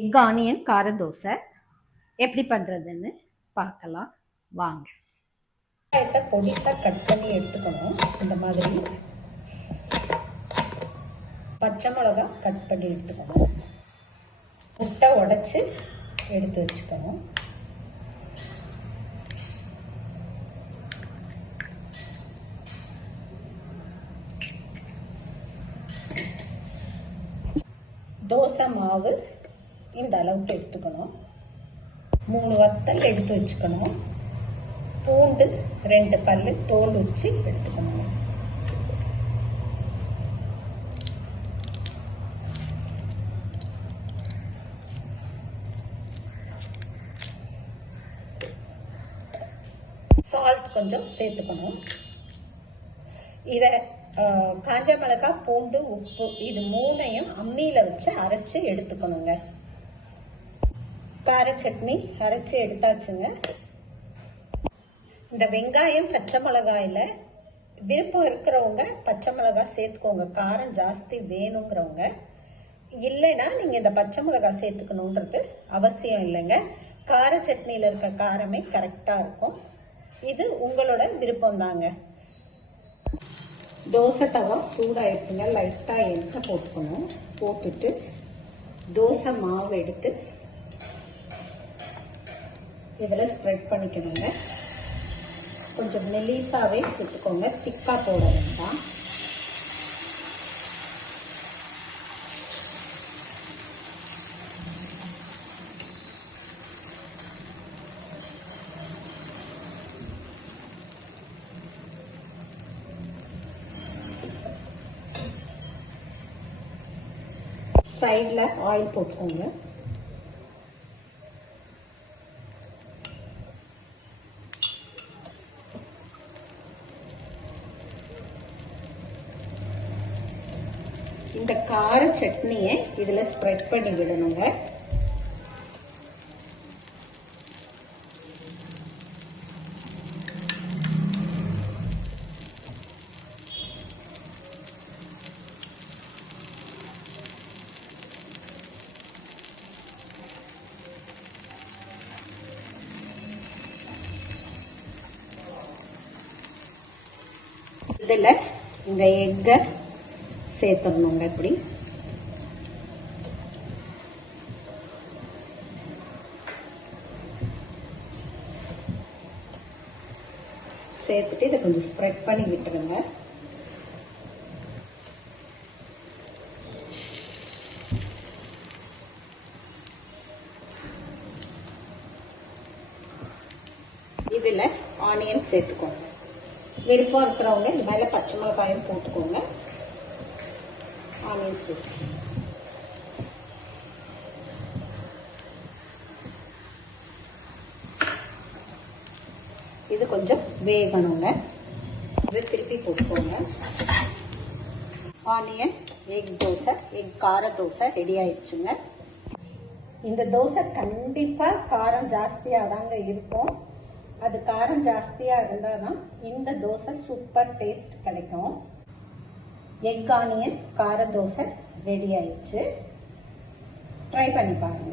Egg onion கார தோசை எப்படி பண்ணுறதுன்னு பார்க்கலாம் வாங்க. வெங்காயத்தை பொடிசாக கட் பண்ணி எடுத்துக்கணும். இந்த மாதிரி பச்சை மிளகா கட் பண்ணி எடுத்துக்கணும். முட்டை உடைச்சி எடுத்து வச்சுக்கணும். தோசை மாவு இந்த அளவுக்கு எடுத்துக்கணும். 3 வத்தல் எடுத்து வச்சுக்கணும். பூண்டு 2 பல்லு தோல் வச்சு எடுத்துக்கணும். சால்ட் கொஞ்சம் சேர்த்துக்கணும். இதை காஞ்ச மிளகாய், பூண்டு, உப்பு இது 3ஐயும் அம்மியில் வச்சு அரைச்சி எடுத்துக்கணுங்க. கார சட்னி அரைச்சி எடுத்தாச்சுங்க. இந்த வெங்காயம் பச்சை மிளகாயில் விருப்பம் இருக்கிறவங்க பச்சை மிளகாய் சேர்த்துக்கோங்க. காரம் ஜாஸ்தி வேணுங்கிறவங்க. இல்லைன்னா நீங்கள் இந்த பச்சை மிளகாய் சேர்த்துக்கணுன்றது அவசியம் இல்லைங்க. கார சட்னியில் இருக்க காரமே கரெக்டாக இருக்கும். இது உங்களோட விருப்பம் தாங்க. தோசை தவா சூடாயிடுச்சுங்க. லைட்டாக எண்ணெய் போட்டுக்கணும். போட்டுட்டு தோசை மாவு எடுத்து இதில் ஸ்ப்ரெட் பண்ணிக்கணுங்க. கொஞ்சம் மெலிசாவே சுட்டுக்கோங்க. திக்காக போட வேண்டாம். சைடில் ஆயில் போட்டுக்கோங்க. இந்த கார சட்னியை இதில் ஸ்ப்ரெட் பண்ணி விடணுங்க. இதில் இந்த எக்கை சேர்த்துடணுங்க. இப்படி சேர்த்துட்டு இதை கொஞ்சம் ஸ்ப்ரெட் பண்ணி விட்டுருங்க. இதில் ஆனியன் சேர்த்துக்கோங்க. விருப்பம் இருக்கிறவங்க இந்த மேலே பச்சை மிளகாயும் போட்டுக்கோங்க. ஆனியன் சேர்த்து இது கொஞ்சம் வேகணுங்க. இது திருப்பி போட்டுக்கோங்க. ஆனியன் எக் தோசை, எக் கார தோசை ரெடி ஆயிடுச்சுங்க. இந்த தோசை கண்டிப்பாக காரம் ஜாஸ்தியாக தாங்க இருக்கும். அது காரம் ஜாஸ்தியாக இருந்தால் தான் இந்த தோசை சூப்பர் டேஸ்ட் கிடைக்கும். எக் ஆனியன் கார தோசை ரெடி ஆயிடுச்சு. ட்ரை பண்ணி பாருங்கள்.